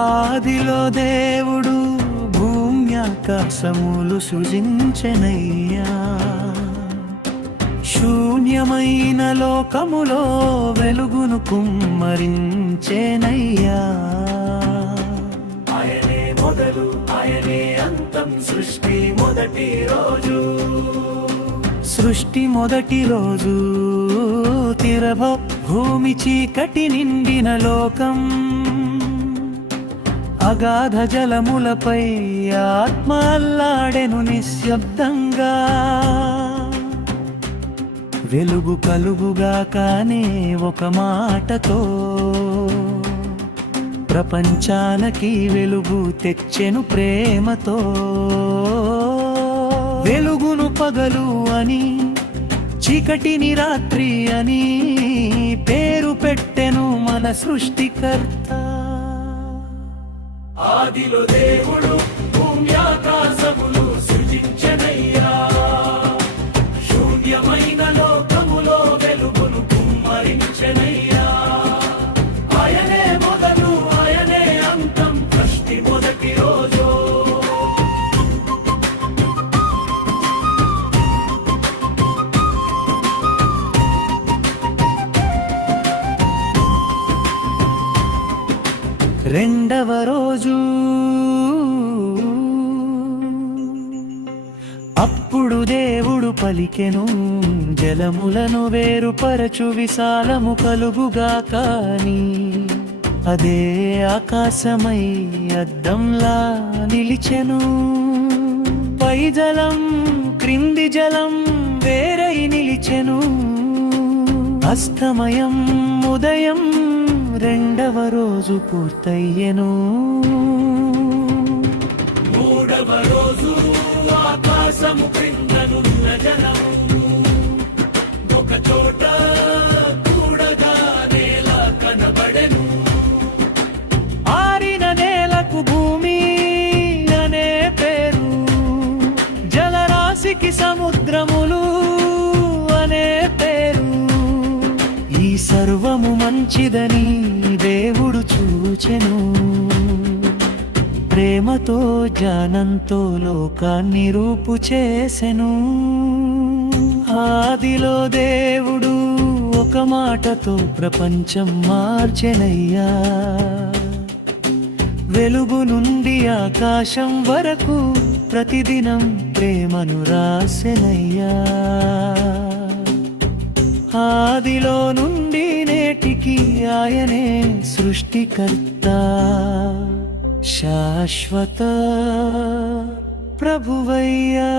ఆదిలో దేవుడు భూమ్యాకాశములు సృజించనయ్యా. శూన్యమైన లోకములో వెలుగును కుమ్మరించేనయ్యా. ఆయనే మొదలు ఆయనే అంతం సృష్టి మొదటి రోజు. సృష్టి మొదటి రోజు తిరభ భూమి చీకటి నిండిన లోకం. అగాధ జలములపై ఆత్మ అల్లాడెను నిశ్శబ్దంగా. వెలుగు కలుగుగా కానే ఒక మాటతో ప్రపంచానికి వెలుగు తెచ్చెను ప్రేమతో. వెలుగును పగలు అని చీకటిని రాత్రి అని పేరు పెట్టెను మన సృష్టికర్త. ఆదిలో దేవుడు భూమి రెండవ రోజు. అప్పుడు దేవుడు పలికెను జలములను వేరుపరచు విశాలము కలుగుగా కాని అదే ఆకాశమై అద్దంలా నిలిచెను. పై జలం క్రింది జలం వేరై నిలిచెను. అస్తమయం ఉదయం రెండవ రోజు పూర్తయ్యెను. మూడవ రోజు ఆకాశము క్రిందనున్న జలము. ఒక చోట కూడగా నేల కనబడెను. ఆరిన నేలకు భూమి అనే పేరు. జలరాశికి సముద్రములు మంచిదని దేవుడు చూచెను. ప్రేమతో జానంతో లోకాన్ని రూపు చేసెను. ఆదిలో దేవుడు ఒక మాటతో ప్రపంచం మార్చెనయ్యా. వెలుగు నుండి ఆకాశం వరకు ప్రతిదినం ప్రేమను రాసెనయ్యా. ఆదిలో నుండి నేటి నేటికి ఆయనే సృష్టికర్త శాశ్వత ప్రభువయ్యా.